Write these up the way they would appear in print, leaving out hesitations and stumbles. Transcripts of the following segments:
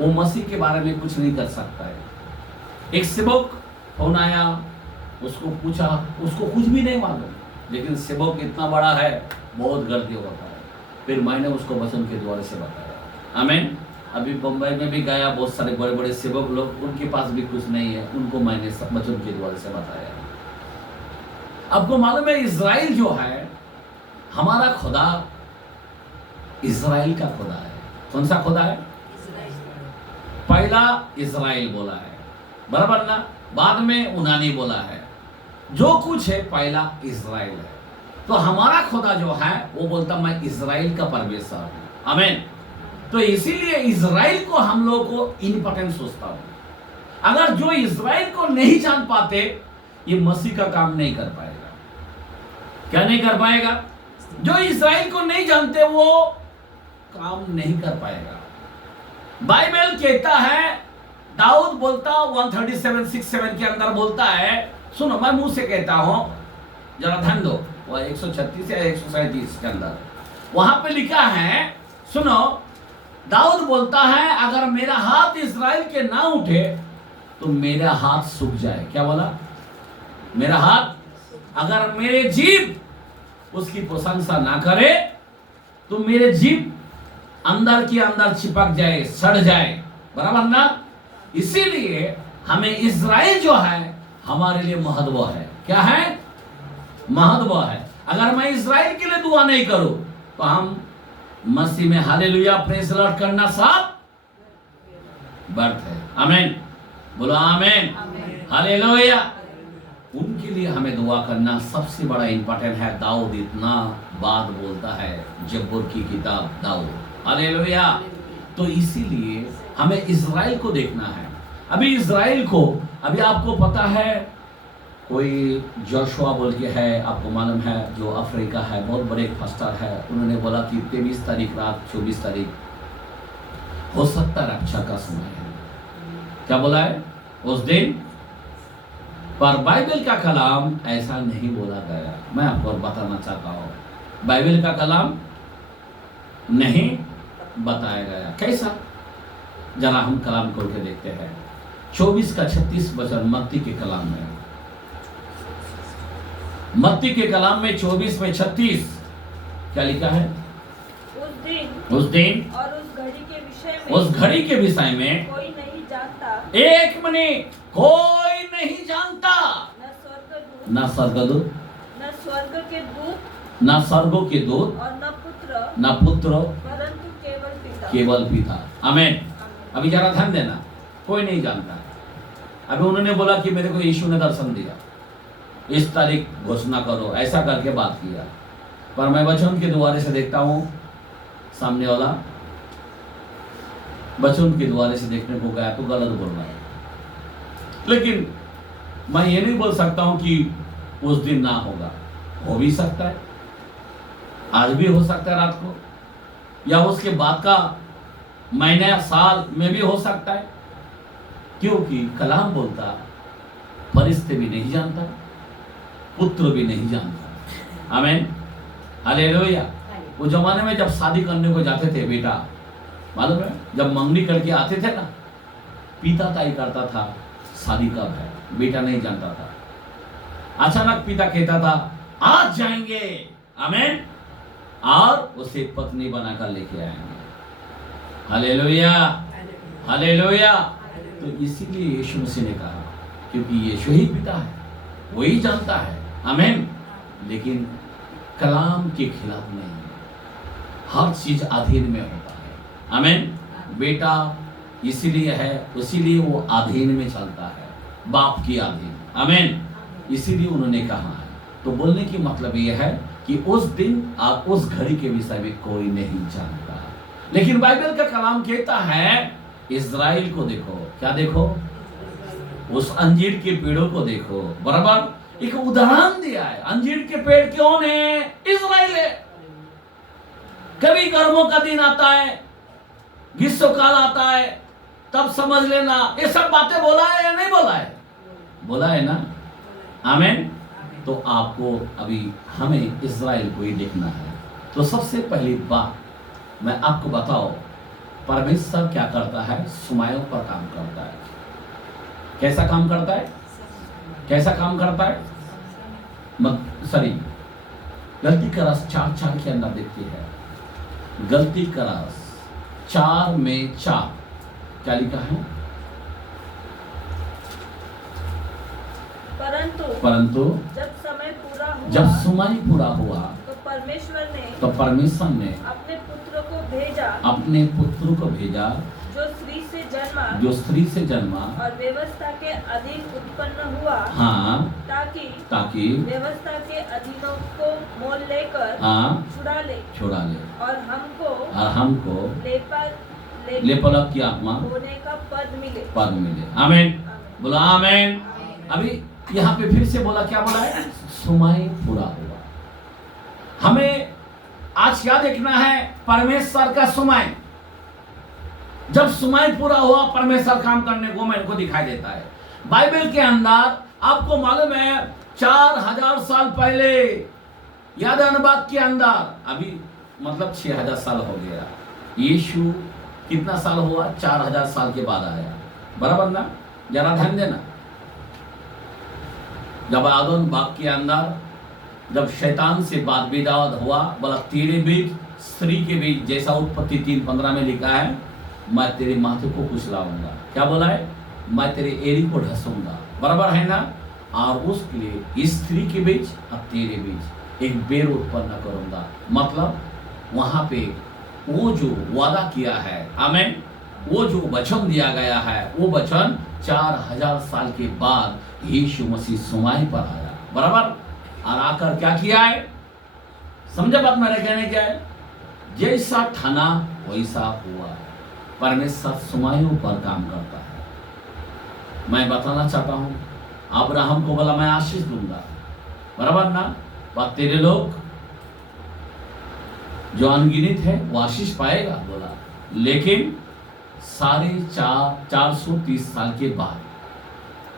वो मसीह के बारे में कुछ नहीं कर सकता है। एक सेवक फोन आया, उसको पूछा, उसको कुछ भी नहीं मालूम, लेकिन सेवक इतना बड़ा है, बहुत गलती होता है। फिर मैंने उसको वचन के द्वारा से बताया। आमीन। अभी बम्बई में भी गया, बहुत सारे बड़े बड़े सेवक लोग, उनके पास भी कुछ नहीं है, उनको मैंने वचन के द्वारा से बताया। आपको मालूम है इज़राइल जो है, हमारा खुदा इज़राइल का खुदा है। कौन सा खुदा है? पहला इज़राइल बोला है, बराबर ना? बाद में उनानी बोला है। जो कुछ है पहला इज़राइल है। तो हमारा खुदा जो है वो बोलता मैं इज़राइल का परमेश्वर हूं। आमीन। तो इसीलिए इज़राइल को हम लोग को इंपॉर्टेंट सोचता हूं। अगर जो इज़राइल को नहीं जान पाते, ये मसीह का काम नहीं कर पाएगा। क्या नहीं कर पाएगा? जो इज़राइल को नहीं जानते वो काम नहीं कर पाएगा। बाइबल कहता है, दाऊद बोलता 137:6-7 के अंदर बोलता है, सुनो मैं मुंह से कहता हूं, जरा ध्यान दो, वो 136 या 137 के अंदर वहां पे लिखा है, सुनो, दाऊद बोलता है अगर मेरा हाथ इज़राइल के ना उठे तो मेरा हाथ सूख जाए। क्या बोला? मेरा हाथ, अगर मेरे जीभ उसकी प्रशंसा ना करे तो मेरे जीभ अंदर की अंदर चिपक जाए, सड़ जाए, बराबर ना? इसीलिए हमें इज़राइल जो है हमारे लिए महत्व है। क्या है? महत्व है। अगर मैं इज़राइल के लिए दुआ नहीं करूं तो हम मसीह में हालेलुया प्रेज लॉर्ड करना सब व्यर्थ है। आमीन। बोलो आमीन। हालेलुया। उनके लिए हमें दुआ करना सबसे बड़ा इंपॉर्टेंट है। दाऊद इतना बात बोलता है, जब्बूर की किताब दाऊद। हालेलुया। तो इसीलिए हमें इज़राइल को देखना है। अभी इज़राइल को, अभी आपको पता है कोई जोशुआ बोल के है, आपको मालूम है, जो अफ्रीका है, बहुत बड़े पास्टर है, उन्होंने बोला कि 23 तारीख रात 24 तारीख हो सकता रक्षा का समय है। क्या बोला है उस दिन? पर बाइबल का कलाम ऐसा नहीं बोला गया। मैं आपको बताना चाहता हूँ, बाइबल का कलाम नहीं बताया गया। कैसा? जरा हम कलाम खोल के देखते हैं। 24 का 36 वचन मत्ती के कलाम में, मत्ती के कलाम में 24 में 36 क्या लिखा है? उस दिन और उस घड़ी के विषय में, उस घड़ी के विषय में कोई नहीं जानता, एक मिनट, कोई नहीं जानता, न स्वर्गदूत, न स्वर्ग के दूत, न स्वर्गों के दूत, और न पुत्र, परंतु केवल केवल पिता। आमीन। अभी जरा ध्यान देना, कोई नहीं जानता। अभी उन्होंने बोला कि मेरे को यीशु ने दर्शन दिया, इस तारीख घोषणा करो, ऐसा करके बात किया। पर मैं वचन के द्वारे से देखता हूं, सामने वाला वचन के द्वारे से देखने को गया तो गलत बोल रहा है। लेकिन मैं ये नहीं बोल सकता हूं कि उस दिन ना होगा, हो भी सकता है, आज भी हो सकता है रात को, या उसके बाद का महीने साल में भी हो सकता है। क्योंकि कलाम बोलता फरिश्ते भी नहीं जानता, पुत्र भी नहीं जानता। आमीन। हालेलुया। वो जमाने में जब शादी करने को जाते थे बेटा, मालूम है, जब मंगनी करके आते थे ना, पिता तय करता था शादी कब है, बेटा नहीं जानता था। अचानक पिता कहता था आज जाएंगे, आमीन, और उसे पत्नी बनाकर लेके आएंगे। Hallelujah, hallelujah. तो इसीलिए यीशु मसीह ने कहा, क्योंकि यीशु ही पिता है, वही जानता है। आमीन। लेकिन कलाम के खिलाफ नहीं, हर चीज अधीन में होता है। आमीन। बेटा इसीलिए है, इसीलिए वो अधीन में चलता है, बाप की अधीन। आमीन। इसीलिए उन्होंने कहा है। तो बोलने की मतलब यह है कि उस दिन आप उस घड़ी के विषय में कोई नहीं जानता। लेकिन बाइबल का कलाम कहता है इज़राइल को देखो। क्या देखो? उस अंजीर के पेड़ों को देखो। बराबर एक उदाहरण दिया है। अंजीर के पेड़ कौन है? इज़राइल है। कभी गर्मों का दिन आता है, ग्रीष्मकाल आता है, तब समझ लेना ये सब बातें बोला है या नहीं बोला है? बोला है ना? आमीन। तो आपको अभी हमें इज़राइल को ही देखना है। तो सबसे पहली बात मैं आपको बताओ, परमेश्वर क्या करता है? सुमायों पर काम करता है। कैसा काम करता है? कैसा काम करता है? सॉरी, गलती का रस 4:4 के अंदर देखती है। गलती का रस 4 में 4 क्या लिखा है? परंतु जब समय पूरा हुआ तो परमेश्वर ने अपने पुत्र को भेजा जो स्त्री से जन्मा और व्यवस्था के अधीन उत्पन्न हुआ, हाँ, ताकि व्यवस्था के अधीनों को मोल लेकर हाँ, छुड़ा ले और हमको लेपलक की आत्मा होने का पद मिले। आमीन, बोला आमीन। अभी यहाँ पे फिर से बोला, क्या बोला है? समय पूरा हुआ। हमें आज क्या देखना है? परमेश्वर का समय। जब समय पूरा हुआ, परमेश्वर काम करने को मेरे को दिखाई देता है। बाइबल के अंदर आपको मालूम है 4000 साल पहले, याद अनुवाद के अंदर, अभी मतलब 6000 साल हो गया। यीशु कितना साल हुआ? 4000 साल के बाद आया, बराबर ना? जरा ध्यान देना। जब आदम बाग के अंदर जब शैतान से बात विवाद हुआ, बोला तेरे बीच स्त्री के बीच, जैसा उत्पत्ति 3:15 में लिखा है, मैं तेरे माथे को कुचलाऊंगा। क्या बोला है? मैं तेरे एड़ी को ढसूंगा, बराबर है ना? और उसके लिए इस स्त्री के बीच और तेरे बीच एक बेर उत्पन्न करूंगा। मतलब वहां पे वो जो वादा किया है, आमीन, वो जो वचन दिया गया है, वो वचन 4000 साल के बाद यीशु मसीह समय पर आया, बराबर। और आकर क्या किया है? समझे बात मेरे कहने क्या है? जैसा ठाना वैसा हुआ। परमेश्वर समयों पर काम करता है। मैं बताना चाहता हूं, अब्राहम को बोला मैं आशीष दूंगा, बराबर ना? बात तेरे लोग जो अनगिनत है वो आशीष पाएगा, बोला। लेकिन 430 साल के बाद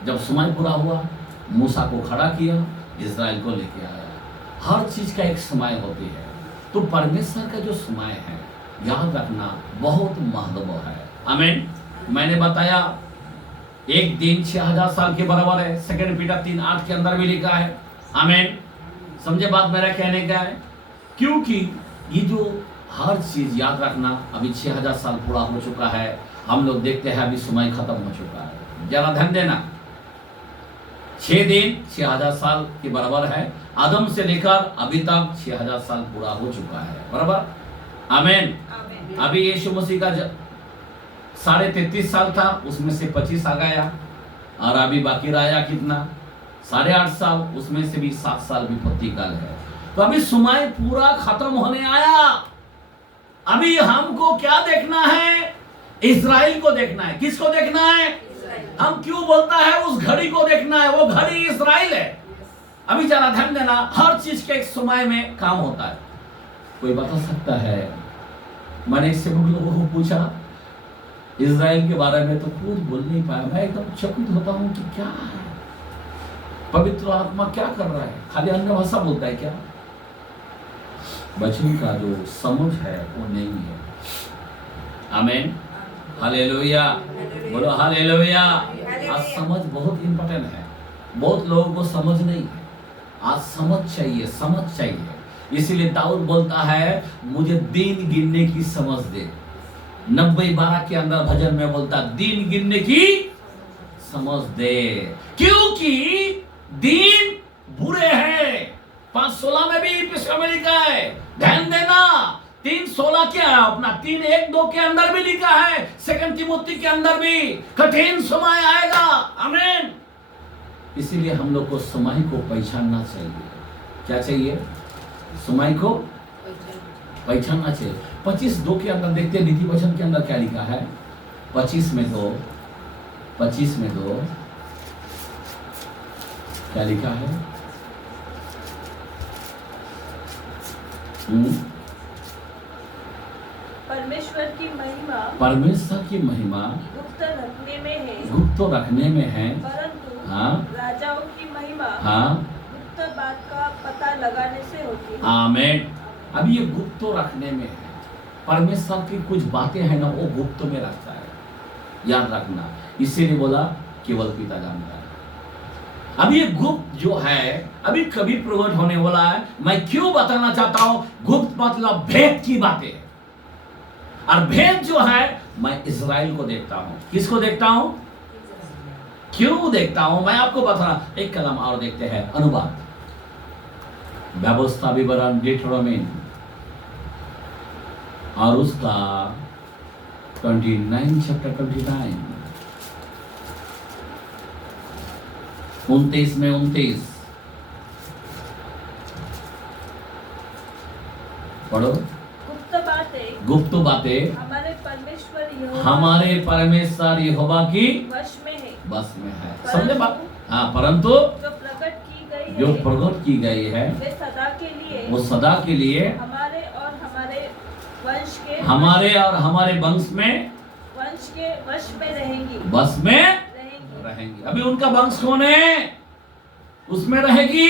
जब समय पूरा हुआ, मूसा को खड़ा किया, इजराइल को लेके आया। हर चीज का एक समय होती है। तो परमेश्वर का जो समय है, याद रखना बहुत महत्व है, आमीन। मैंने बताया एक दिन 6000 साल के बराबर है। 2 पीटर 3:8 के अंदर भी लिखा है, आमीन। समझे बात मेरा कहने का है? क्योंकि ये जो हर चीज याद रखना, अभी 6000 साल पूरा हो चुका है। हम लोग देखते हैं अभी समय खत्म हो चुका है। जरा ध्यान देना, 6 दिन 6000 साल के बराबर है। आदम से लेकर अभी तक 6000 साल पूरा हो चुका है, बराबर, आमीन। अभी यीशु मसीह का 33.5 साल था, उसमें से 25 आ गया, और अभी बाकी रहा कितना? 8.5 साल, उसमें से भी 7 साल विपत्ति काल है। तो अभी समय पूरा खत्म होने आया। अभी हमको क्या देखना है? इजराइल को देखना है। किसको देखना है? हम क्यों बोलता है उस घड़ी को देखना है? वो घड़ी इजराइल है। अभी जरा ध्यान देना, हर चीज के एक समय में काम होता है। कोई बता सकता है? मैंने इससे लोगों को पूछा इजराइल के बारे में, तो कुछ बोल नहीं पाया। मैं एकदम चकित होता हूं कि क्या है, पवित्र आत्मा क्या कर रहा है? खाली अन्य भाषा बोलता है क्या? वचन का जो समझ है वो नहीं है, आमीन, हालेलुया, बोलो हालेलुया। आज समझ बहुत इंपॉर्टेंट है। बहुत लोगों को समझ नहीं है। आज समझ चाहिए, समझ चाहिए। इसीलिए दाऊद बोलता है, मुझे दिन गिनने की समझ दे। 90:12 के अंदर भजन में बोलता, दिन गिनने की समझ दे, क्योंकि दिन बुरे हैं। 5:16 में भी पिछले में लिखा है, ध्यान देना। 3:16 क्या है अपना? 3:1-2 के अंदर भी लिखा है, 2 तिमुथी के अंदर भी, कठिन समय आएगा, आमीन। इसीलिए हम लोग को समय को पहचानना चाहिए। क्या चाहिए? समय को पहचानना चाहिए। 25:2 के अंदर देखते हैं, नीति वचन के अंदर क्या लिखा है? 25:2 क्या लिखा है? परमेश्वर की महिमा गुप्त रखने में है, परंतु हाँ, राजाओं की महिमा, हाँ, गुप्त बात का पता लगाने से होती है, आमीन। अब ये गुप्त रखने में है। परमेश्वर की कुछ बातें हैं ना वो गुप्त में रखता है, याद रखना। इसीलिए बोला केवल पिता जानता है। अब ये गुप्त जो है अभी कभी प्रकट होने वाला है। मैं क्यों बताना चाहता हूं, गुप्त मतलब भेद की बातें, और भेद जो है मैं इजराइल को देखता हूं। किसको देखता हूं, क्यों देखता हूं, मैं आपको बताना। एक कलम और देखते हैं, अनुवाद, व्यवस्था विवरण डिट्रोनोमी और उसका 29 चैप्टर 29 29 में 29 पढ़ो। गुप्त बातें हमारे परमेश्वर यहोवा की वश में है, बस में है। समझे बात? हाँ, परंतु जो प्रकट की गई है वे सदा के लिए, वो सदा के लिए हमारे और हमारे वंश के वश में रहेंगी, बस में रहेंगी। अभी उनका वंश कौन है, उसमें रहेगी,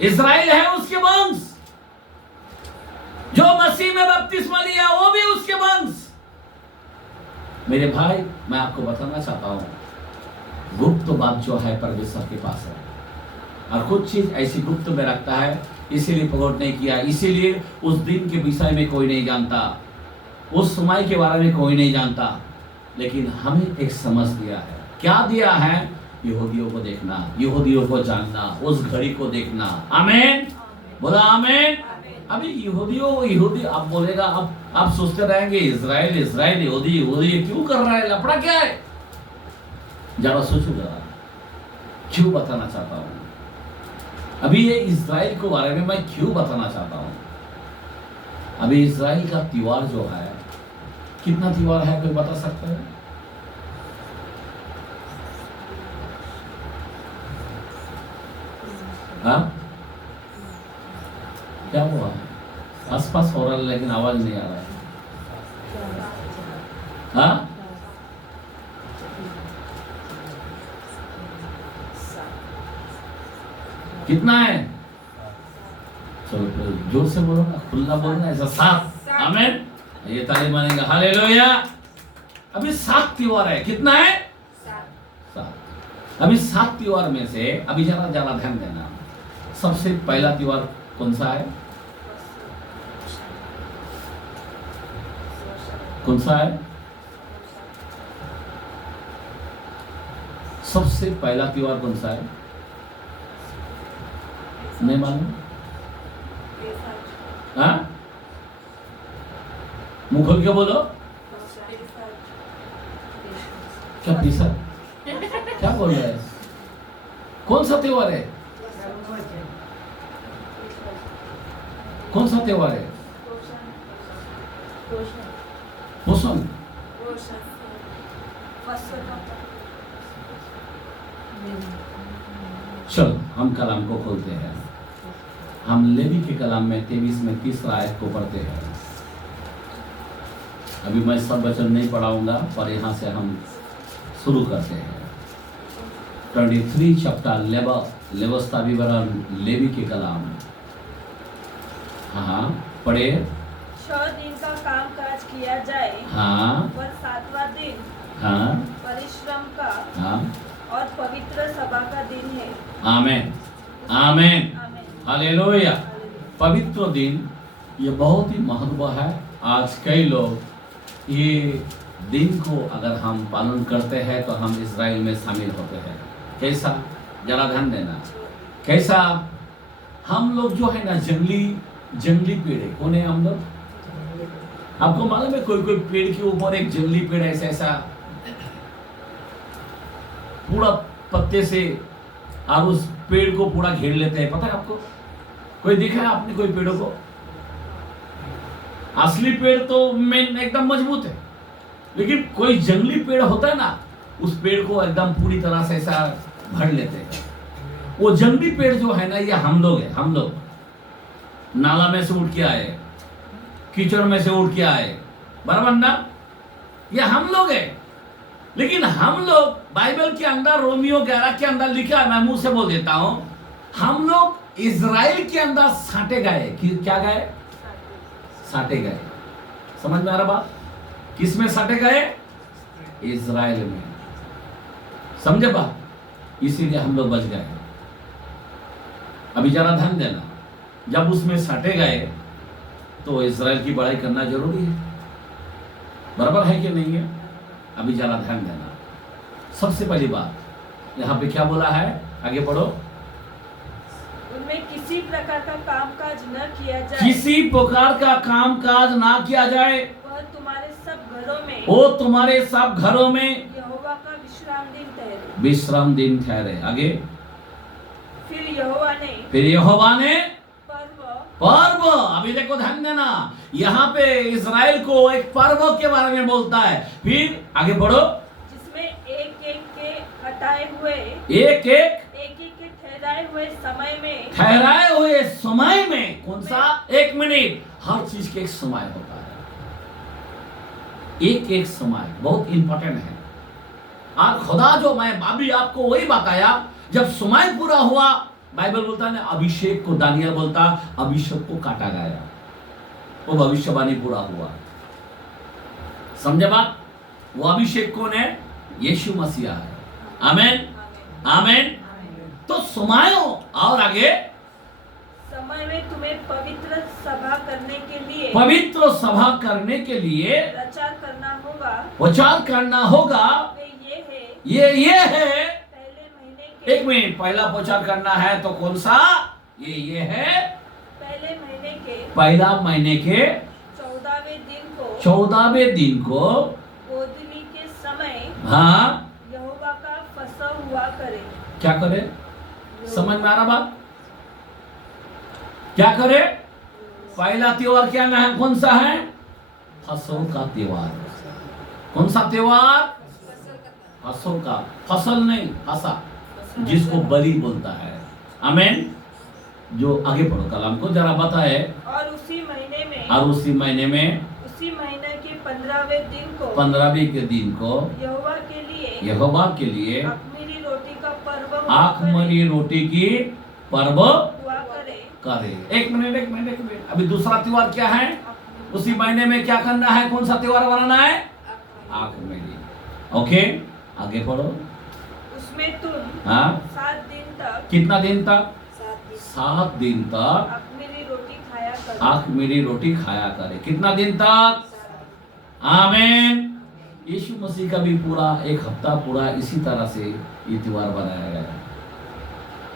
इजराइल है उसके वंश। जो मसीह में बपतिस्मा लिया वो भी उसके वंश। मेरे भाई, मैं आपको बताना चाहता हूं, गुप्त बात जो है परमेश्वर के पास है, और कुछ चीज ऐसी गुप्त में रखता है, इसीलिए प्रकट नहीं किया। इसीलिए उस दिन के विषय में कोई नहीं जानता, उस समय के बारे में कोई नहीं जानता, लेकिन हमें एक समझ दिया है। क्या दिया है? यहूदियों को देखना, यहूदियों को जानना, उस घड़ी को देखना। आमीन, बोला आमीन। अभी यहूदी आप बोलेगा, अब आप सोचते रहेंगे इजराइल इजराइल यहूदी यहूदी क्यों कर रहा है, लफड़ा क्या है? जरा सोचो जरा, क्यों बताना चाहता हूं। अभी ये इजराइल के बारे में मैं क्यों बताना चाहता हूं। अभी इजराइल का त्योहार जो है, कितना त्योहार है, कोई बता सकता है? हाँ, क्या हुआ? आसपास हो रहा है लेकिन आवाज नहीं आ रहा है। हाँ, कितना है? चलो जोर से बोलो ना, खुला बोलना, ऐसा 7। आमीन, ये ताली मानेंगे, हालेलुया। अभी 7 त्योहार है, कितना है? 7। अभी 7 त्योहार में से अभी जरा ध्यान देना। सबसे पहला त्योहार कौन सा है? कौन सा है? सबसे पहला त्योहार कौन सा है? नहीं मालूम? हाँ, मुंह खोल के बोलो। क्या पीसा, क्या बोल रहा है? कौन सा त्योहार है? कौन सा त्योहार है? पोषण। चलो हम कलाम को खोलते हैं। हम लेवी के कलाम में 23 में 30 आयत को पढ़ते हैं। अभी मैं सब वचन नहीं पढ़ाऊंगा, पर यहाँ से हम शुरू करते हैं। 23 चैप्टर व्यवस्था विवरण लेवी के कलाम। हाँ, पढ़े। 6 दिन का काम काज किया जाए, हाँ, और 7वां दिन हाँ, परिश्रम का, हाँ, और पवित्र सभा का दिन है। आमीन, आमीन, हालेलुया। पवित्र दिन, ये बहुत ही महत्व है। आज कई लोग ये दिन को अगर हम पालन करते हैं तो हम इजराइल में शामिल होते हैं। कैसा, जरा ध्यान देना। कैसा? हम लोग जो है ना जंगली पेड़ है। कौन है हम लोग? आपको मालूम है कोई पेड़ के ऊपर एक जंगली पेड़ ऐसा पूरा पत्ते से, और उस पेड़ को पूरा घेर लेते हैं। पता है आपको? कोई देखा है आपने कोई पेड़ों को? असली पेड़ तो मेन एकदम मजबूत है, लेकिन कोई जंगली पेड़ होता है ना, उस पेड़ को एकदम पूरी तरह से ऐसा भर लेते हैं। वो जंगली पेड़ जो है ना, ये हम लोग है। हम लोग नाला में से उठ के आए, कीचड़ में से उठ के आए, बराबर ना? ये हम लोग है। लेकिन हम लोग बाइबल के अंदर रोमियो 11 के अंदर लिखा है, मैं मुंह से बोल देता हूं, हम लोग इजराइल के अंदर साटे गए। क्या गए? साटे गए। समझ में आ रहा बात? किस में सटे गए? इज़राइल में। समझे बात? इसीलिए हम लोग बच गए। अभी जरा ध्यान देना, जब उसमें सटे गए तो इज़राइल की बड़ाई करना जरूरी है, बराबर है कि नहीं है? अभी जरा ध्यान देना। सबसे पहली बात यहाँ पे क्या बोला है, आगे पढ़ो। उनमें किसी प्रकार का कामकाज न किया जाए, किसी प्रकार का काम काज ना किया जाए, वह तुम्हारे सब घरों में वो तुम्हारे सब घरों में यहोवा का विश्राम दिन ठहरे। विश्राम दिन ठहरे। आगे, फिर यहोवा ने पर्व। अभी देखो ध्यान देना, यहाँ पे इज़राइल को एक पर्व के बारे में बोलता है। फिर आगे बढ़ो। जिसमें एक एक के हटाए हुए एक एक के ठहराए हुए समय में कौन सा? एक मिनट, हर चीज के एक समय होता है, एक एक समय बहुत इंपॉर्टेंट है। और खुदा जो मैं अभी आपको वही बताया, जब समय पूरा हुआ, बाइबल बोलता है ना, अभिषेक को, दानियल बोलता अभिषेक को काटा गया, वो भविष्यवाणी पूरा हुआ। समझे बात? वो अभिषेक कौन है? यीशु मसीह है। आमेन, आमेन। तो समय और आगे, समय में तुम्हें पवित्र सभा करने के लिए प्रचार करना होगा। ये है। पहले महीने के एक मिनट, पहला प्रचार करना है तो कौन सा? ये है पहला महीने के 14वें दिन को गोधूली के समय हाँ यहोवा का फसह हुआ करे। क्या करे? समझ में आ रहा बात? क्या करे? पहला त्योहार क्या ना है? कौन सा है? फसल का त्योहार। कौन सा त्योहार? फसल का। फसल नहीं, फसा, जिसको बलि बोलता है। आमेन। जो आगे पढ़ो कलाम को जरा बताए। और उसी महीने में उसी महीने के 15वें दिन को यहोवा के लिए अख़मीरी रोटी की पर्व हुआ करे। एक मिनट। अभी दूसरा त्योहार क्या है? उसी महीने में क्या करना है? कौन सा त्योहार बनाना है? अख़मीरी। ओके, आगे पढ़ो। उसमें तुम हाँ 7 दिन तक, कितना दिन तक? 7 दिन तक अख़मीरी रोटी खाया करे। कितना दिन तक? आमीन। यीशु मसीह का भी पूरा एक हफ्ता पूरा इसी तरह से ये त्योहार बनाया गया।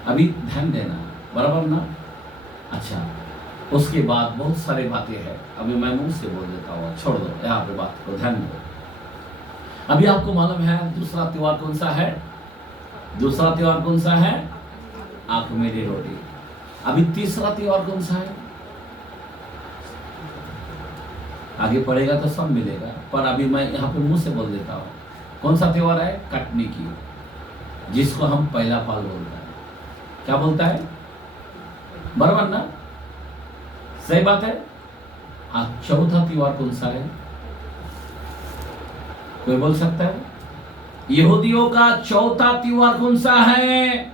अभी ध्यान देना, बराबर ना? अच्छा, उसके बाद बहुत सारी बातें हैं, अभी मैं मुंह से बोल देता हूँ, छोड़ दो यहाँ पे बात को, ध्यान दो। अभी आपको मालूम है दूसरा त्योहार कौन सा है? दूसरा त्योहार कौन सा है? अख़मीरी रोटी। अभी तीसरा त्योहार कौन सा है? आगे पढ़ेगा तो सब मिलेगा, पर अभी मैं यहाँ पे मुंह से बोल देता हूँ। कौन सा त्योहार है? कटनी की, जिसको हम पहला फल बोलते हैं। क्या बोलता है? बराबर ना? सही बात है। चौथा त्योहार कौन सा है? कोई बोल सकता है? यहूदियों का चौथा त्योहार कौन सा है?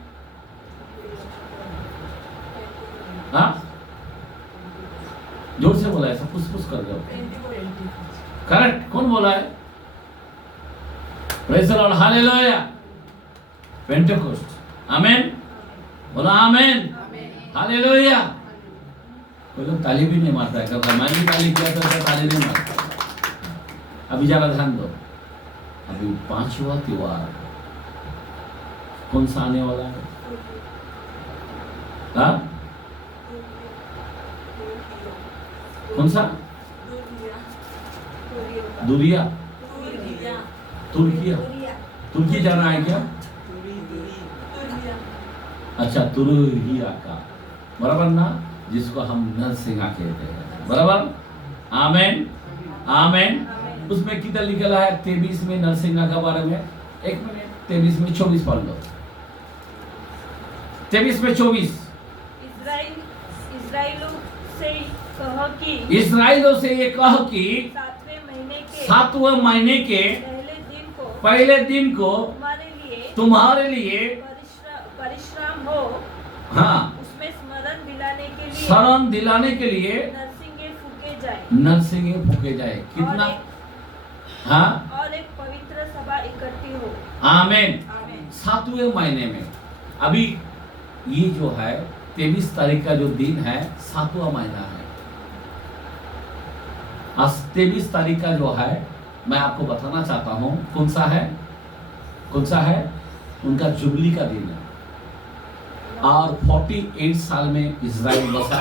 हाँ, जोर से बोला है, सब फुस कर दो। करेक्ट, कौन बोला है? Praise the Lord, hallelujah. Pentecost. Amen, बोला आमेन, हालेलुया। कोई लोग ताली भी नहीं मारता है, कभी मैं भी ताली किया तो ताली नहीं मारता। अभी जरा ध्यान दो। अभी पांचवा त्योहार कौन सा आने वाला है? हाँ, कौन सा? दुरिया, तुर्की जाना है क्या? अच्छा, तुरुहिया का, बराबर ना? जिसको हम नरसिंहा कहते हैं, बराबर? आमेन, आमेन। उसमें किधर लिखा है? 23 में नरसिंहा का बारे में। एक मिनट, 23 में 24 पढ़ लो। 23 में 24। इस्राएलियों से ये कह कि 7वें महीने के पहले दिन को तुम्हारे लिए परिश्रम हो। हाँ, उसमें स्मरण दिलाने के लिए शरण दिलाने के लिए नरसिंगे फूके जाए, नरसिंगे फूके जाए। कितना? हाँ, और एक पवित्र सभा इकट्ठी हो। आमीन। आमीन। 7वें महीने में अभी ये जो है 23 तारीख का जो दिन है 7वां महीना है। आज 23 तारीख का जो है मैं आपको बताना चाहता हूं कौन सा है, कौन सा है? उनका जुबली का दिन है। और 48 साल में इजराइल बसा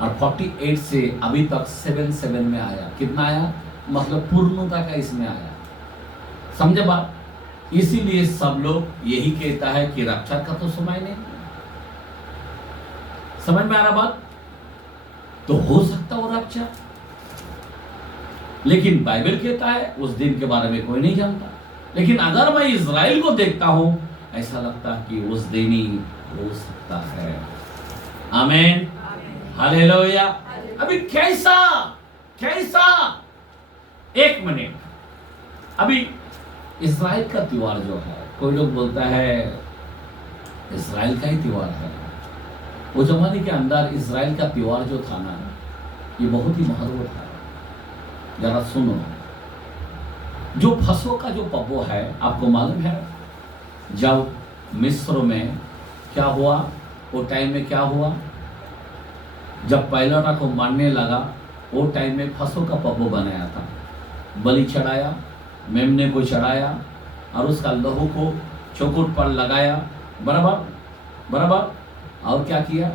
और 48 से अभी तक 77 में आया। कितना आया? मतलब पूर्णता का इसमें आया। समझे बात? इसीलिए सब लोग यही कहता है कि रक्षा का तो समय नहीं। समझ में आ रहा बात? तो हो सकता वो रक्षा, लेकिन बाइबल कहता है उस दिन के बारे में कोई नहीं जानता। लेकिन अगर मैं इजराइल को देखता हूं, ऐसा लगता है कि उस दिन ही हो सकता है। आमीन, हालेलुया। अभी कैसा कैसा, एक मिनट, अभी इजराइल का त्योहार जो है, कोई लोग बोलता है इजराइल का ही त्योहार है। वो जमाने के अंदर इजराइल का त्योहार जो था ना, ये बहुत ही महत्व था। जरा सुनो, जो फसों का जो पब्बो है, आपको मालूम है जब मिस्र में क्या हुआ, वो टाइम में क्या हुआ, जब पैलौटा को मारने लगा, वो टाइम में फसों का पब्बो बनाया था। बलि चढ़ाया, मेमने को चढ़ाया और उसका लहू को चौखट पर लगाया। बराबर बराबर। और क्या किया,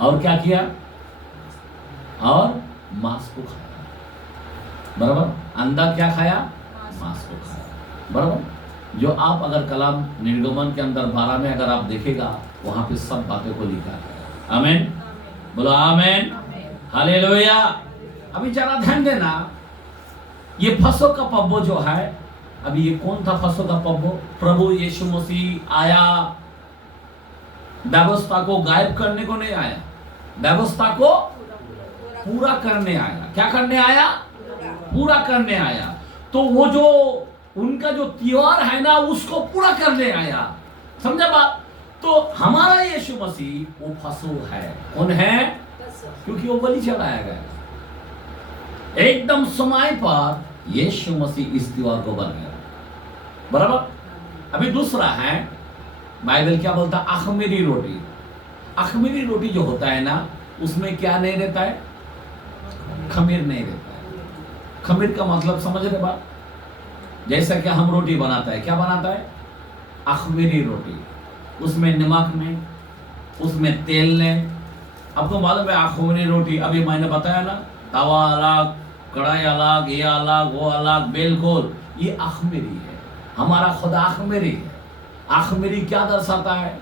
और क्या किया, और मांस को खाया। बराबर। अंदर क्या खाया? मांस को खाया। बराबर। जो आप अगर कलाम निर्गमन के अंदर 12 में अगर आप देखेगा, वहां पे सब बातें को लिखा है। आमीन, बोलो आमीन, हालेलुया। अभी जरा ध्यान देना, ये फसों का पब्बो जो है, अभी ये कौन था फसों का पब्बो? प्रभु यीशु मसीह आया, व्यवस्था को गायब करने को नहीं आया, व्यवस्था को पूरा करने आया। क्या करने आया? पूरा करने आया। तो वो जो उनका जो त्योहार है ना, उसको पूरा करने आया। समझा बात? तो हमारा यीशु मसीह वो फसू है। कौन है? क्योंकि वो बलि चढ़ाया गया। एकदम समय पर यीशु मसीह इस त्योहार को बनाया। बराबर। अभी दूसरा है, बाइबल क्या बोलता है? अखमीरी रोटी। अखमीरी रोटी जो होता है ना, उसमें क्या नहीं रहता है? खमीर नहीं रहता है। खमीर का मतलब समझ रहे बात? जैसा कि हम रोटी बनाता है, क्या बनाता है? अखमीरी रोटी। उसमें नमक नहीं, उसमें तेल नहीं। आपको मालूम है अखमीरी रोटी, अभी मैंने बताया ना, तवा अलग, कढ़ाई अलग, ये अलग, वो अलग, बिल्कुल ये अखमीरी है। हमारा खुदा अखमीरी है। अखमीरी क्या दर्शाता है?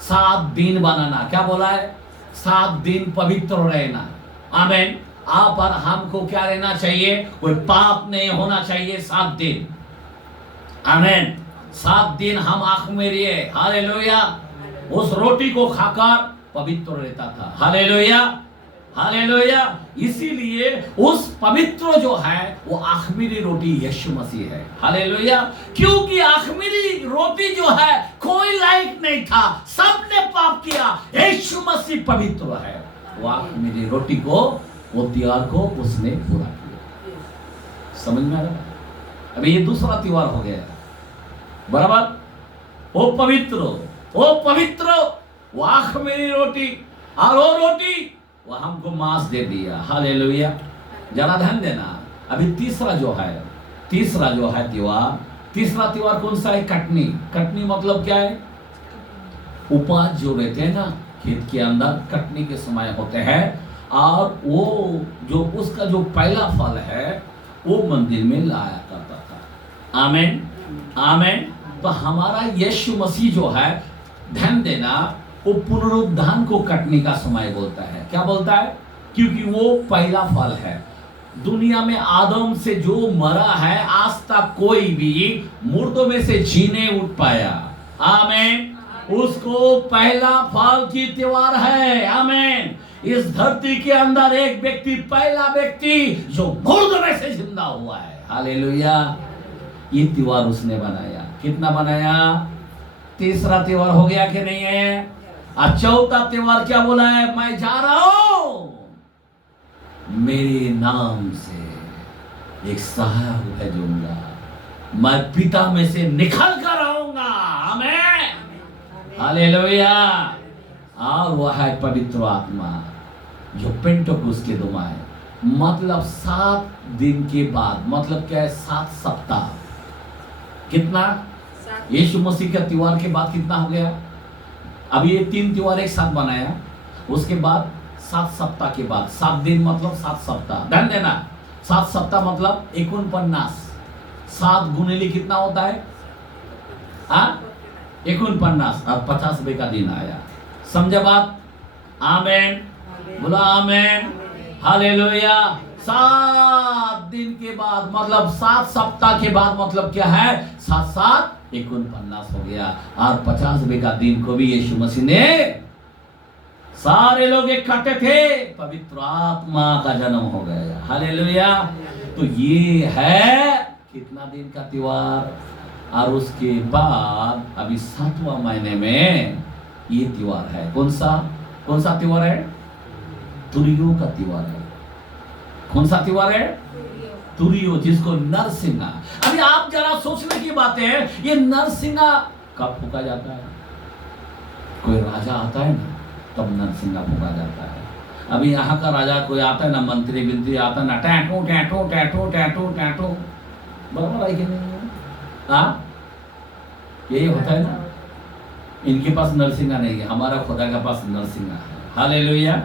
7 दिन बनाना। क्या बोला है? 7 दिन पवित्र रहना। आमीन। आप और हमको क्या रहना चाहिए? कोई पाप नहीं होना चाहिए 7 दिन। आमीन। 7 दिन हम अखमीरी है। हालेलुया। उस रोटी को खाकर पवित्र रहता था। Hallelujah, hallelujah. इसीलिए उस पवित्र जो है वो अखमीरी रोटी यीशु मसीह है। हालेलुया। क्योंकि अखमीरी रोटी जो है कोई लायक नहीं था, सबने पाप किया, यीशु मसीह पवित्र है। वो अखमीरी रोटी को, वो त्योहार को उसने पूरा किया। समझ में आ रहा है? अभी ये दूसरा त्योहार हो गया। बराबर। वो पवित्र, वो पवित्र, वो अखमीरी रोटी, और वो रोटी वो हमको मांस दे दिया। हालेलुया। जरा ध्यान देना। अभी तीसरा जो है त्योहार, तीसरा त्योहार कौन सा है? कटनी। कटनी मतलब क्या है? उपज जो रहते हैं ना खेत के अंदर, कटनी के समय होते हैं, और वो जो उसका जो पहला फल है वो मंदिर में लाया करता था। आमीन, आमीन। तो हमारा यीशु मसीह जो है, ध्यान देना, वो पुनरुत्थान को कटने का समय बोलता है। क्या बोलता है? क्योंकि वो पहला फल है। दुनिया में आदम से जो मरा है, आज तक कोई भी मुर्दों में से जी नहीं उठ पाया। आमीन। उसको पहला फल की त्योहार है। आमीन। इस धरती के अंदर एक व्यक्ति, पहला व्यक्ति जो मुर्दों में से जिंदा हुआ है। हालेलुया। ये त्योहार उसने बनाया। कितना बनाया? तीसरा त्योहार हो गया कि नहीं है? और चौथा त्योहार क्या बोला है? मैं जा रहा हूं, मेरे नाम से एक सहायक भेजूंगा, मैं पिता में से निकल कर आऊंगा। आमीन, हालेलुया। और वह है पवित्र आत्मा जो पेंटोकुस के दुमा है, मतलब 7 दिन के बाद, मतलब क्या है 7 सप्ताह। कितना? यीशु मसीह का त्योहार के बाद कितना हो गया? अभी ये 3 त्योहार एक साथ बनाया, उसके बाद 7 सप्ताह के बाद, 7 दिन मतलब 7 सप्ताह। ध्यान देना, 7 सप्ताह मतलब 49। 7 गुणिले कितना होता है? 49 और 50वें का दिन आया। समझे बात? आमीन, बोला आमीन, हालेलुया। 7 दिन के बाद मतलब 7 सप्ताह के बाद मतलब क्या है? 7 7 49 हो गया। और 50वें का दिन को भी यीशु मसीह ने, सारे लोग इकट्ठे थे, पवित्र आत्मा का जन्म हो गया। हालेलुया। तो ये है कितना दिन का त्योहार? और उसके बाद अभी 7वां महीने में ये त्योहार है। कौन सा त्योहार है? तुरियो का त्योहार है। कौन सा त्योहार है? तुरियो, जिसको नरसिंगा। अभी आप जरा सोचने की बात है, ये नरसिंगा कब फूका जाता है? कोई राजा आता है ना, तब नरसिंगा फूका जाता है। अभी यहाँ का राजा कोई आता है ना, मंत्री बिंत्री आता है ना, tattoo tattoo tattoo tattoo tattoo, बराबर है कि नहीं? हाँ, यही होता है ना। इनके पास नरसिंगा नहीं है, हमारा खुदा के पास नरसिंगा है। हालेलुया।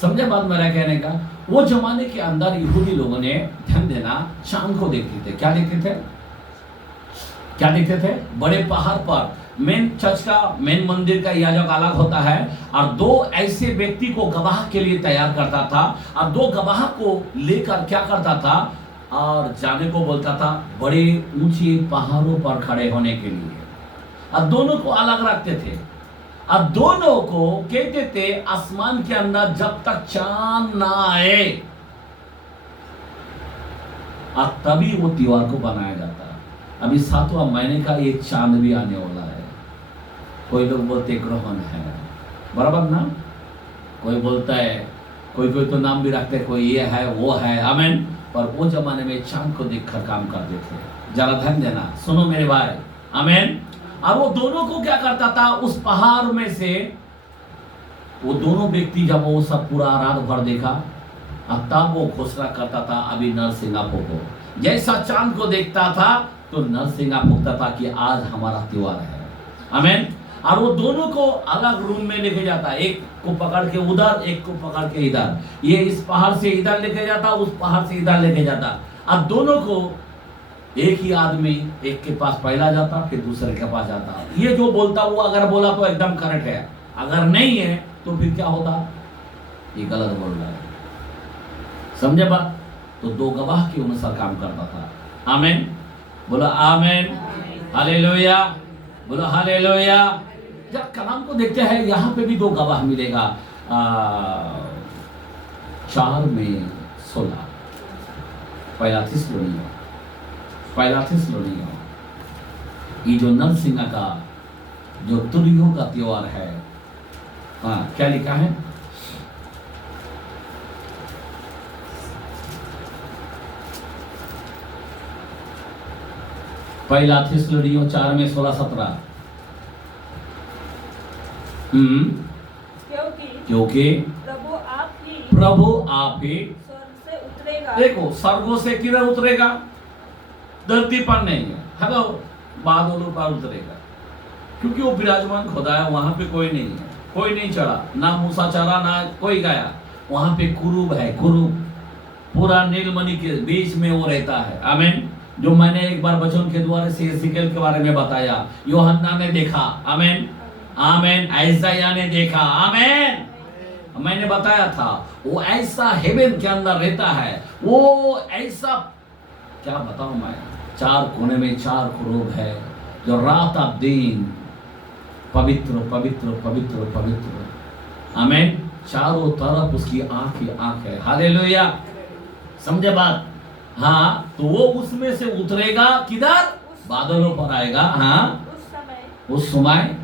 समझे बात मेरा कहने का? वो जमाने के अंदर यहूदी लोगों ने, ध्यान देना, चांद को देखते थे। क्या देखते थे? क्या देखते थे? बड़े पहाड़ पर मेन चर्च का, मेन मंदिर का याजक अलग होता है, और 2 ऐसे व्यक्ति को गवाह के लिए तैयार करता था, और 2 गवाह को लेकर क्या करता था, और जाने को बोलता था बड़े ऊंचे पहाड़ों पर खड़े होने के लिए, और दोनों को अलग रखते थे। अब दोनों को कहते थे आसमान के अंदर जब तक चांद ना आए, और तभी वो त्योहार को बनाया जाता है। अभी 7वां महीने का ये चांद भी आने वाला है। कोई लोग बोलते ग्रहण है, बराबर ना? कोई बोलता है, कोई तो नाम भी रखते, कोई ये है वो है। आमीन। पर वो जमाने में चांद को देखकर काम करते थे। जरा ध्यान देना, सुनो मेरे भाई। आमीन। और वो दोनों को क्या करता था, उस पहाड़ में से वो दोनों व्यक्ति जब वो सब पूरा रात भर देखा, और तब वो घोषणा करता था अभी नरसिंगा फूको। जैसा चांद को देखता था तो नरसिंगा फूकता था कि आज हमारा त्योहार है। आमीन। और वो दोनों को अलग रूम में लेके जाता, एक को पकड़ के उधर, एक को पकड़ के इधर। ये इस पहाड़ से इधर लेके जाता, उस पहाड़ से इधर लेके जाता। अब दोनों को एक ही आदमी, एक के पास पहला जाता, फिर दूसरे के पास जाता। ये जो बोलता वो अगर बोला तो एकदम करेक्ट है, अगर नहीं है तो फिर क्या होता? ये गलत बोल रहा है। समझे बात? तो 2 गवाह के अनुसार काम करता था। आमीन, बोलो आमीन, हालेलुया, बोलो हालेलुया। जब कलाम को देखते हैं, यहाँ पे भी 2 गवाह मिलेगा। 4 में 16, पहला थिस्सलुनीय, ये जो नरसिंगा का जो तुरियो का त्योहार है, हाँ क्या लिखा है? पहला थिस्सलुनीय 4 में 16 17। क्योंकि प्रभु आप ही स्वर्ग से उतरेगा। देखो, स्वर्गों से किधर उतरेगा? धरती पर नहीं है, हेलो, बादलों पर उतरेगा। क्योंकि वो विराजमान खुदा है, वहां पे कोई नहीं है, कोई नहीं चढ़ा, ना मूसा चढ़ा, ना कोई गया। वहां पे कुरूब है, कुरूब पूरा नीलमणि के बीच में वो रहता है। आमीन। जो मैंने एक बार वचन के द्वारा से एजेकिएल के बारे में बताया, यूहन्ना ने देखा। आमीन, आमीन। आइसाया ने देखा। आमीन। मैंने बताया था वो ऐसा हेवन के अंदर रहता है, वो ऐसा, क्या बताऊं मैं, 4 कोने में 4 कुरूब है जो रात और दिन पवित्र पवित्र पवित्र पवित्र। आमीन। चारों तरफ उसकी आंख ही आंख है। हालेलुया। समझे बात? हाँ, तो वो उसमें से उतरेगा, किधर? बादलों पर आएगा। हाँ, उस समय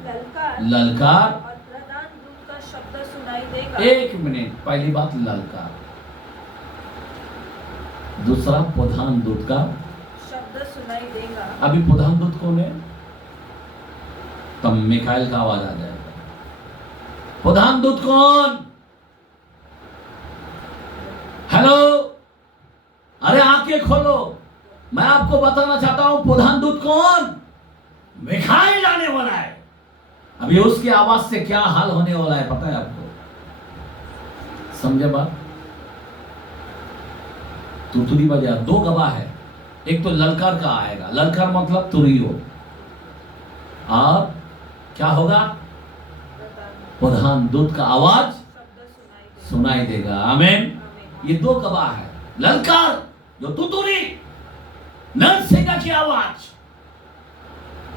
ललकार और प्रधान दूत का शब्द सुनाई देगा। एक मिनट, पहली बात ललकार। दूसरा प्रधान दूत का शब्द सुनाई देगा। अभी प्रधान दूत कौन है? तब मिकाइल का आवाज आ जाएगा। प्रधान दूत कौन? हेलो, अरे आंखें खोलो, मैं आपको बताना चाहता हूं प्रधान दूत कौन? मिकाइल आने वाला है। अभी उसकी आवाज से क्या हाल होने वाला है पता है आपको? समझे बात? तुतुरी बजा, दो गवाह है। एक तो ललकार का आएगा, ललकार मतलब तुरियो, और क्या होगा? प्रधान दूत का आवाज सुनाई देगा। आमीन। ये दो गवाह है, ललकार जो तुतुरी नरसिंह की आवाज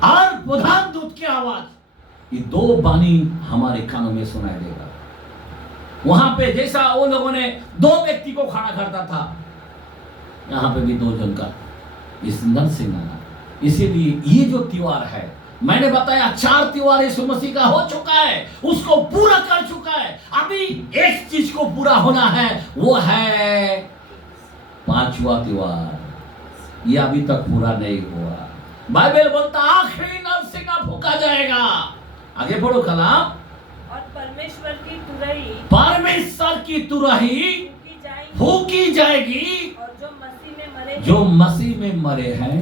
और प्रधान दूत की आवाज, ये दो बानी हमारे कानों में सुनाई देगा। वहां पे जैसा वो लोगों ने दो व्यक्ति को खड़ा करता था, यहां पे भी दो जन का इस नरसिंह आना। इसीलिए ये जो त्योहार है, मैंने बताया 4 त्योहार यीशु मसीह का हो चुका है, उसको पूरा कर चुका है। अभी एक चीज को पूरा होना है, वो है 5वां त्योहार। ये अभी तक पूरा नहीं हुआ। बाइबल बोलता आखिरी नरसिंह फूंका जाएगा। आगे पढ़ो कलाम। और परमेश्वर की तुरही, परमेश्वर की तुरही फूंकी जाएगी, और जो मसीह में मरे हैं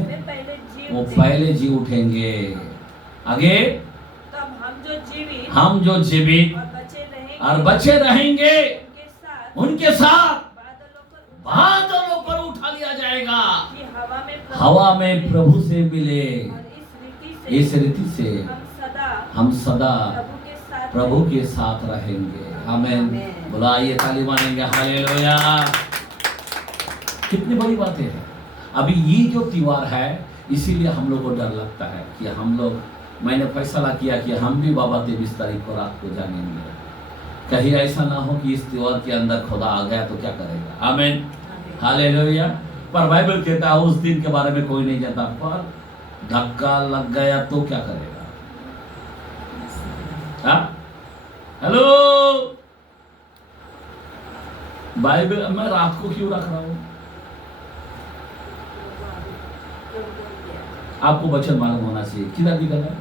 वो पहले जी उठेंगे। आगे, तब हम जो जीवित और बचे रहेंगे उनके साथ बादलों पर उठा लिया जाएगा, हवा में प्रभु से मिले। इस रीति से हम सदा प्रभु के साथ रहेंगे। आमीन। बुलाइए, ताली मारेंगे। हालेलुया। कितनी बड़ी बातें हैं। अभी ये जो त्योहार है, इसीलिए हम लोग को डर लगता है कि हम लोग, मैंने फैसला किया कि हम भी बाबा 23 तारीख को रात को जानेंगे। कहीं ऐसा ना हो कि इस त्योहार के अंदर खुदा आ गया तो क्या करेगा? आमीन। हालेलुया। पर बाइबल कहता है उस दिन के बारे में कोई नहीं जानता, पर धक्का लग गया तो क्या करेगा? हेलो, बाइबल मैं रात को क्यों रख रहा हूं? आपको वचन मालूम होना चाहिए। किधर दिखा है?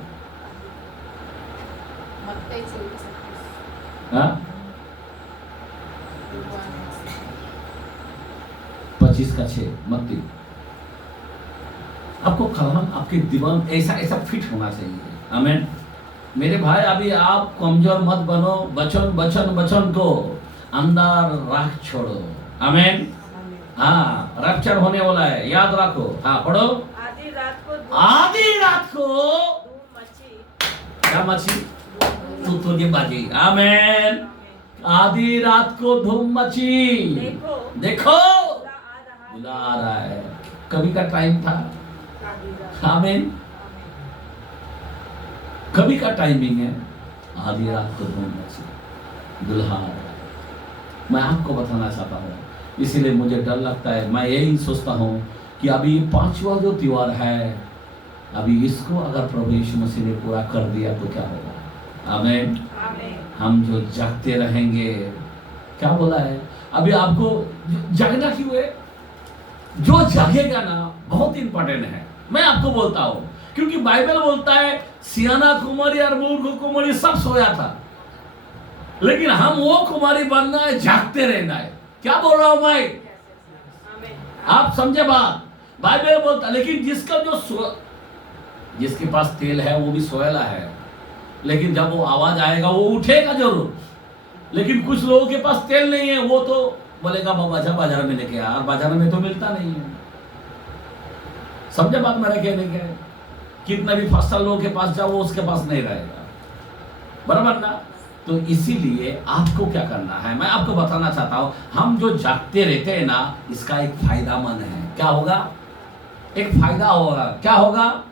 25:6 मत्ती। आपको कलाम आपके दिमाग ऐसा फिट होना चाहिए। आमीन। मेरे भाई, अभी आप कमजोर मत बनो। वचन को अंदर रख छोड़ो। आमीन। हाँ, रैप्चर होने वाला है, याद रखो। हाँ, पढ़ो। आधी रात को क्या मची? तुतुरी बाजी। आमीन। आधी रात को धूम मची। देखो बुला आ रहा है। कभी का टाइम था। आमीन। कभी का टाइमिंग है। आधी रात को धूम मची, दुल्हा। मैं आपको बताना चाहता हूँ, इसीलिए मुझे डर लगता है। मैं यही सोचता हूँ कि अभी 5वां जो त्योहार है, अभी इसको अगर प्रभु यीशु मसीह ने पूरा कर दिया तो क्या होगा? आमीन। हम जो जागते रहेंगे, क्या बोला है? अभी आपको जागना क्यों है? जो जागेगा ना, बहुत इंपॉर्टेंट है। मैं आपको बोलता हूं, क्योंकि बाइबल बोलता है सियाना कुमारी और मूर्ख कुमारी सब सोया था, लेकिन हम वो कुमारी बनना है, जागते रहना है। क्या बोल रहा हूं मैं? आप समझे बात? बाइबल बोलता, लेकिन जिसके पास तेल है वो भी सोएला है, लेकिन जब वो आवाज आएगा वो उठेगा जरूर। लेकिन कुछ लोगों के पास तेल नहीं है, वो तो बोलेगा बाजार में लेके आ, और बाजार में तो मिलता नहीं है। समझे बात मेरा कहने का? कितना भी फसल लोगों के पास जाओ, वो उसके पास नहीं रहेगा, बराबर ना? तो इसीलिए आपको क्या करना है, मैं आपको बताना चाहता हूं। हम जो जागते रहते हैं ना, इसका एक फायदा मंद है। क्या होगा? एक फायदा होगा। क्या होगा?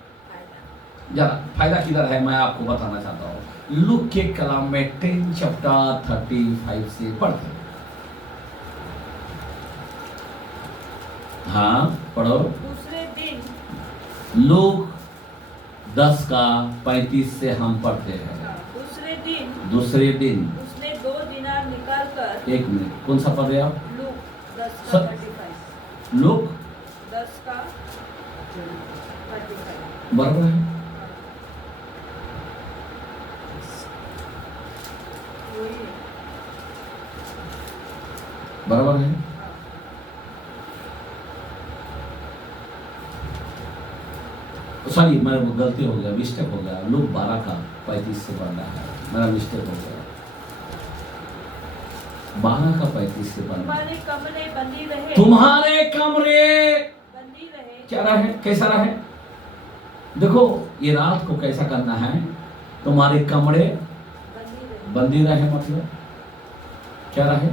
जरा फायदा किधर है, मैं आपको बताना चाहता हूं। लूक के कलाम में 10 चैप्टर 35 से पढ़ते हैं। हाँ, पढ़ो। दूसरे दिन लूक 10 का 35 से हम पढ़ते हैं। दूसरे दिन उसने 2 दिनार निकालकर। 1 मिनट, कौन सा पढ़ रहे आप? लूक 10 का 35। लूक 10 का 35। बराबर है। वही है। बराबर है। सॉरी, मेरा गलती हो गया, मिस्टेक हो गया। लूक 12 का 35 से पढ़ना है, मेरा मिस्टेक हो गया। 12 का 35 से पढ़ना। तुम्हारे कमरे बंदी रहे, तुम्हारे कमरे बंदी रहे। क्या रहे, कैसा रहे? देखो, ये रात को कैसा करना है? तुम्हारे कमरे बंदी रहे, मतलब क्या रहे?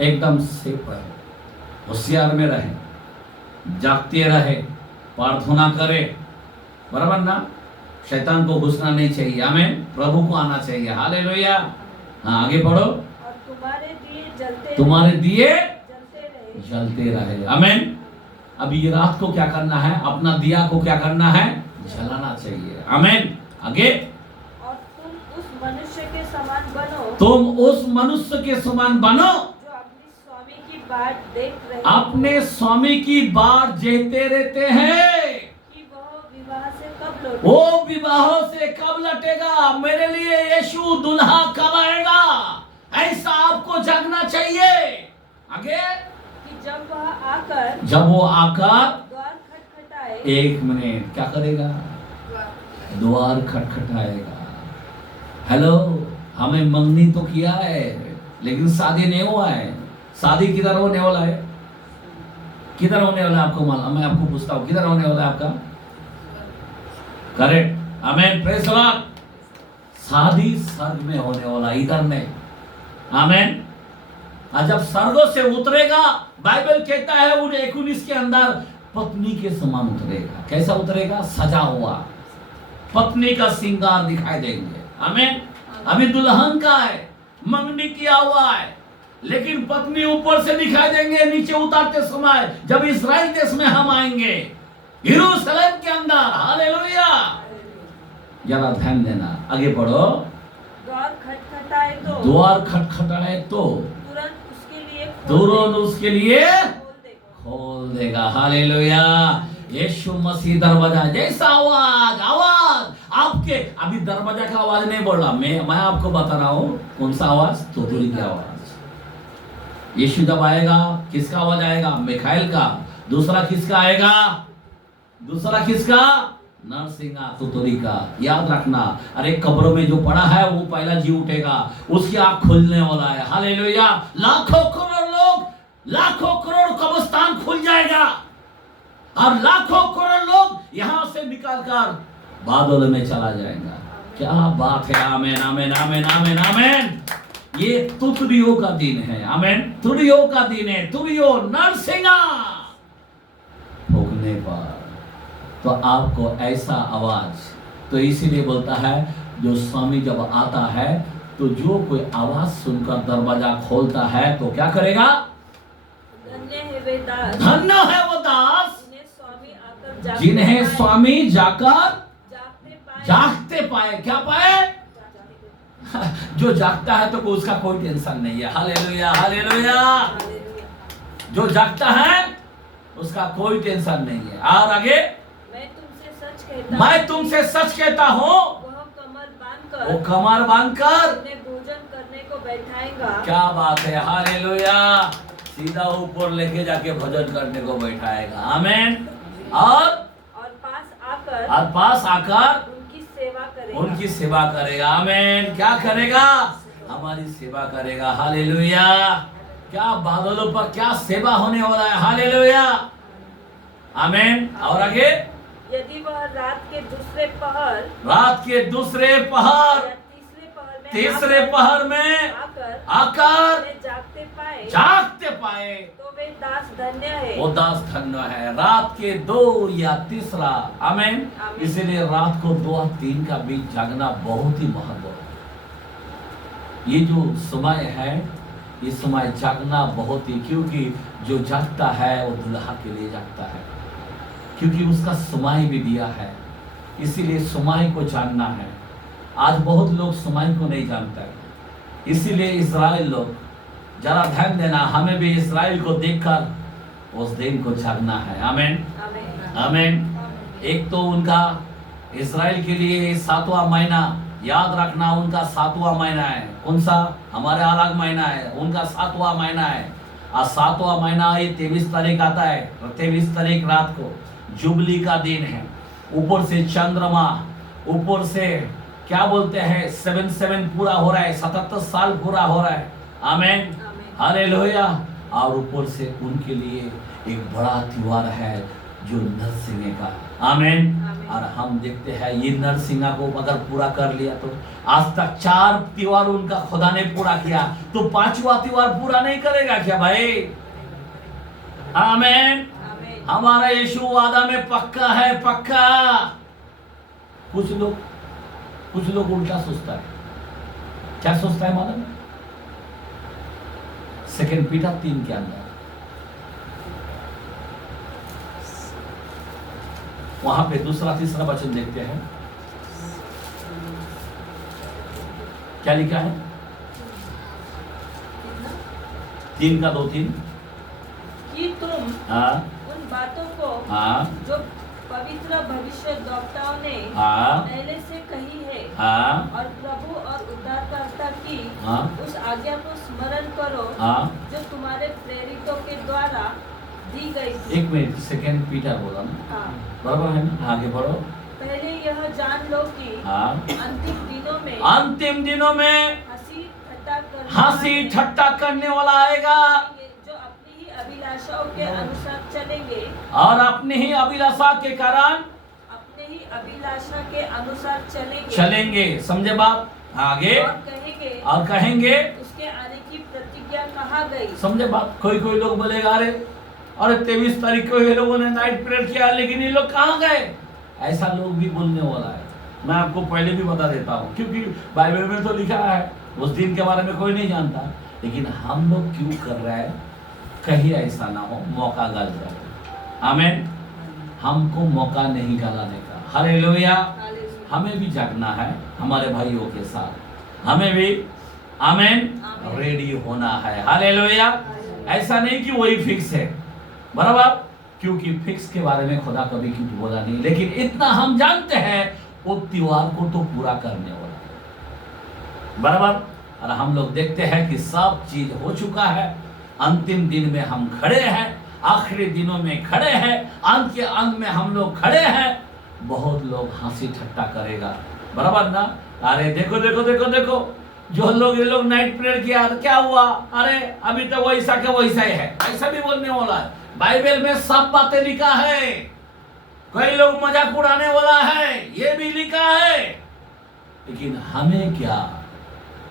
एकदम सेफ रहे, होशियार में रहे, जागते रहे, प्रार्थना करे, बराबर ना? शैतान को घुसना नहीं चाहिए, हमें प्रभु को आना चाहिए। हालेलुया। हाँ, आगे पढ़ो। और तुम्हारे दिए जलते रहे। आमीन। अब ये रात को क्या करना है? अपना दिया को क्या करना है? जलाना चाहिए। आमीन। आगे। और तुम उस मनुष्य के समान बनो, तुम उस मनुष्य के समान बनो जो अपने स्वामी की बाट देख रहे, अपने स्वामी की बाट देखते रहते हैं कि वह विवाह से कब लौटे। वो विवाहों से कब लौटेगा, मेरे लिए यीशु दुल्हा कब आएगा, ऐसा आपको जागना चाहिए। आगे। कि जब वो आकर द्वार खटखटाए, 1 मिनट, क्या करेगा? द्वार खटखटाएगा। हेलो, हमें मंगनी तो किया है, लेकिन शादी नहीं हुआ है। शादी किधर होने वाला है? किधर होने वाला है आपको मालूम? मैं आपको पूछता हूँ, किधर होने वाला है आपका? करेक्ट। आमीन। Praise the Lord. शादी स्वर्ग में होने वाला, इधर नहीं। आमीन। और जब स्वर्गों से उतरेगा, बाइबल कहता है 19 के अंदर पत्नी के समान उतरेगा। कैसा उतरेगा? सजा हुआ, पत्नी का श्रृंगार दिखाई देंगे। आमीन। अभी दुल्हन का है, मंगनी किया हुआ है, लेकिन पत्नी ऊपर से दिखाई देंगे नीचे उतारते समय, जब इस्राएल देश में हम आएंगे, यरूशलेम के अंदर। हालेलुया। जरा ध्यान देना, आगे पढ़ो। द्वार खटखटाए तो तुरंत उसके लिए खोल देगा। हालेलुया। यीशु मसीह दरवाजा जैसा आवाज आपके, अभी दरवाजा का आवाज नहीं बोल रहा मैं आपको बता रहा हूँ कौन सा आवाज? तुतुरी की आवाज। यीशु जब आएगा, किसका आवाज आएगा? मिखाइल का। दूसरा किसका आएगा? नरसिंगा, तुतुरी का। याद रखना। अरे कब्रों में जो पड़ा है वो पहला जी उठेगा, उसकी आंख खुलने वाला है। हालेलुया। लाखों करोड़ लोग, लाखों करोड़ कब्रिस्तान खुल जाएगा, और लाखों करोड़ लोग यहां से निकालकर बादल में चला जाएगा। क्या बात है। आमीन, आमीन, आमीन, आमीन, आमीन। ये तुतरियों का दिन है। आमीन। तुतरियों का दिन है। तुतरियों नरसिंगा फूंकने पर तो आपको ऐसा आवाज, तो इसीलिए बोलता है जो स्वामी जब आता है तो जो कोई आवाज सुनकर दरवाजा खोलता है तो क्या करेगा? धन्य है वे दास, धन्य है वो दास जिन्हें स्वामी जाकर जागते पाए। क्या पाए? जो जागता है तो उसका कोई टेंशन नहीं है। Hallelujah, hallelujah. जो जागता है उसका कोई टेंशन नहीं है। और आगे। मैं तुमसे सच कहता हूँ, वो कमर बांधकर भोजन करने को बैठाएगा। क्या बात है। हालेलुया। सीधा ऊपर लेके जाके भोजन करने को बैठाएगा। आमीन। और पास आकर उनकी सेवा करेगा। आमीन। क्या करेगा? हमारी सेवा करेगा। हालेलुया। क्या बादलों पर क्या सेवा होने वाला है। हालेलुया। आमीन। और आगे। यदि वह रात के दूसरे पहर तीसरे पहर में आकर जागते पाए तो वे दास धन्य है। वो दास धन्य है। रात के 2 या तीसरा। आमीन। इसलिए रात को 2 और 3 का बीच जागना बहुत ही महत्व है। ये जो समय है, ये समय जागना बहुत ही, क्योंकि जो जागता है वो दुल्हा के लिए जागता है, क्योंकि उसका समय भी दिया है। इसीलिए समय को जानना है। आज बहुत लोग समय को नहीं जानते हैं। इसीलिए इस्राएल लोग, जरा ध्यान देना, हमें भी इस्राएल को देखकर उस दिन को जागना है। आमीन आमीन। आमीन। एक तो उनका इजराइल के लिए 7वां महीना याद रखना, उनका 7वां महीना है। कौन सा? हमारे अलग महीना है, उनका 7वां महीना है। और 7वां महीना ये 23 तारीख आता है, 23 तारीख रात को जुबली का दिन है। ऊपर से चंद्रमा, ऊपर से क्या बोलते हैं 7 पूरा हो रहा है, 77 साल पूरा हो रहा है। आमीन हालेलुया। और ऊपर से उनके लिए एक बड़ा त्योहार है जो नरसिंह का। आमीन। और हम देखते हैं ये नरसिंह को अगर पूरा कर लिया तो आज तक 4 त्योहार उनका खुदा ने पूरा किया, तो 5वां त्योहार पूरा नहीं करेगा क्या भाई? आमीन। हमारा यीशु वादा में पक्का है, पक्का। कुछ लोग उल्टा सोचता है। क्या सोचता है मालूम? 2 पीटर 3 के अंदर वहां पे दूसरा तीसरा वचन देखते हैं, क्या लिखा है? 3 का 2-3 कि तुम हाँ उन बातों को हाँ जो पवित्र भविष्यद्वक्ताओं ने हाँ पहले से कही है हाँ और प्रभु और उद्धारकर्ता की हाँ उस आज्ञा को स्मरण करो हाँ। जो तुम्हारे प्रेरितों के द्वारा दी गई थी। 1 मिनट, 2 पीटर बोला ना, हाँ। बराबर है ना? आगे बढ़ो। पहले यह जान लो कि हाँ। अंतिम दिनों में हंसी ठट्टा करने वाला आएगा, जो अपनी ही अभिलाषाओं के अनुसार चलेंगे और अपनी ही अभिलाषा के कारण अपने ही अभिलाषा के अनुसार चलेंगे। समझे बात? आगे और कहेंगे उसके आने की प्रतिज्ञा कहाँ गई। समझे बात? कोई लोग बोलेगा अरे 23 तारीख को ये लोगों ने नाइट प्रेयर किया, लेकिन ये लोग कहाँ गए? ऐसा लोग भी बोलने वाला है। मैं आपको पहले भी बता देता हूँ, क्योंकि बाइबल में तो लिखा है उस दिन के बारे में कोई नहीं जानता, लेकिन हम लोग क्यों कर रहे हैं? कहीं ऐसा ना हो मौका गल जाए। आमीन। हमको मौका नहीं गलाने का। हालेलुया। हमें भी जागना है हमारे भाइयों के साथ, हमें भी आमीन रेडी होना है। हालेलुया। ऐसा नहीं कि वही फिक्स है, बराबर, क्योंकि फिक्स के बारे में खुदा कभी कुछ बोला नहीं, लेकिन इतना हम जानते हैं वो त्योहार को तो पूरा करने वाला है, बराबर। और हम लोग देखते हैं कि सब चीज हो चुका है। अंतिम दिन में हम खड़े हैं, आखिरी दिनों में खड़े हैं, अंत के अंत में हम लोग खड़े हैं। बहुत लोग हंसी ठट्टा करेगा, बराबर ना? अरे देखो देखो देखो देखो, जो लोग ये लोग नाइट प्रेयर किया तो क्या हुआ? अरे अभी तो वैसा के वैसा ही है, ऐसा भी बोलने वाला है। बाइबल में सब बातें लिखा है। कई लोग मजाक उड़ाने वाला है, ये भी लिखा है, लेकिन हमें क्या?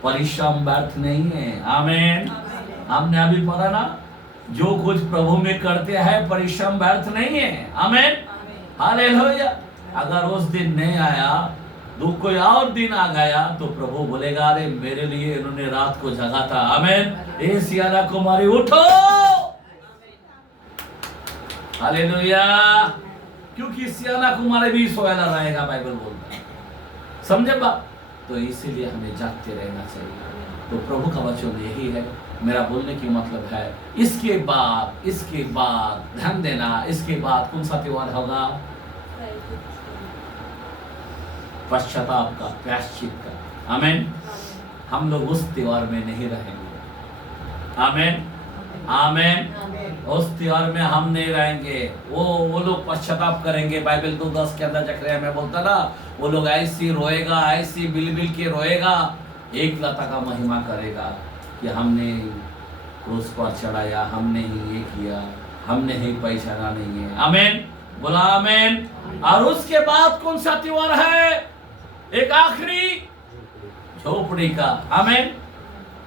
परिश्रम व्यर्थ नहीं है। आमीन। हमने अभी पढ़ा ना, जो कुछ प्रभु में करते हैं परिश्रम व्यर्थ नहीं है। आमीन हालेलुया। अगर उस दिन नहीं आया, कोई और दिन आ गया, तो प्रभु बोलेगा अरे मेरे लिए इन्होंने रात को जगा था। आमीन। ए सियारा कुमारी उठो, हालेलुया। क्योंकि सियाना कुमारी भी सोया रहेगा, बाइबल बोलता है। समझे बात? तो इसीलिए हमें जागते रहना चाहिए। तो प्रभु का वचन यही है। मेरा बोलने की मतलब है इसके बाद ध्यान देना, इसके बाद कौन सा त्योहार होगा? पश्चाताप का, प्रायश्चित का। आमीन। हम लोग उस त्योहार में नहीं रहेंगे। आमीन आमीन। उस त्योहार में हम नहीं रहेंगे। वो लोग पश्चाताप करेंगे। बाइबल 2:10 के अंदर जकरिया में बोलता ना, वो लोग ऐसी रोएगा, ऐसी बिल के रोएगा, एक लता का महिमा करेगा कि हमने क्रूस पर चढ़ाया, हमने ही ये किया, हमने ही पहचाना नहीं है। आमीन बोला आमीन। और उसके बाद कौन सा त्योहार है? एक आखिरी झोपड़ी का। आमीन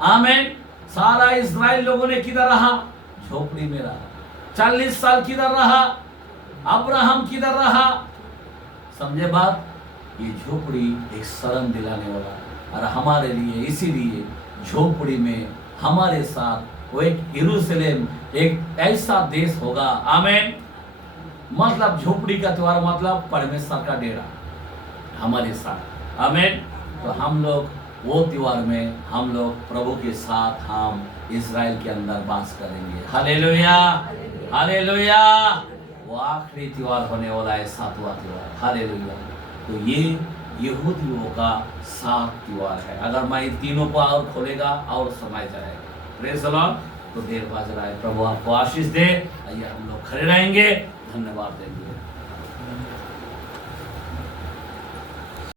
आमीन। सारा इस्राएल लोगों ने किधर रहा? झोपड़ी में रहा। 40 साल किधर रहा? अब्राहम किधर रहा? समझे बात? ये झोपड़ी एक शरण दिलाने वाला, और हमारे लिए इसीलिए झोपड़ी में हमारे साथ वो एक यरूशलेम, एक ऐसा देश होगा। आमीन। मतलब झोपड़ी का त्योहार मतलब परमेश्वर का डेरा हमारे साथ। आमीन। तो हम लोग वो त्योहार में हम लोग प्रभु के साथ हम इज़राइल के अंदर वास करेंगे। Hallelujah hallelujah. वो आखिरी त्योहार होने वाला है, 7वां त्योहार। हालेलुया। तो ये यहूदियों का 7 त्योहार है। अगर मैं इन तीनों को और खोलेगा और समय जाएगा। Praise the Lord. तो देर बाज रहा है। प्रभु आपको आशीष दे। आइए हम लोग खड़े रहेंगे, धन्यवाद देंगे।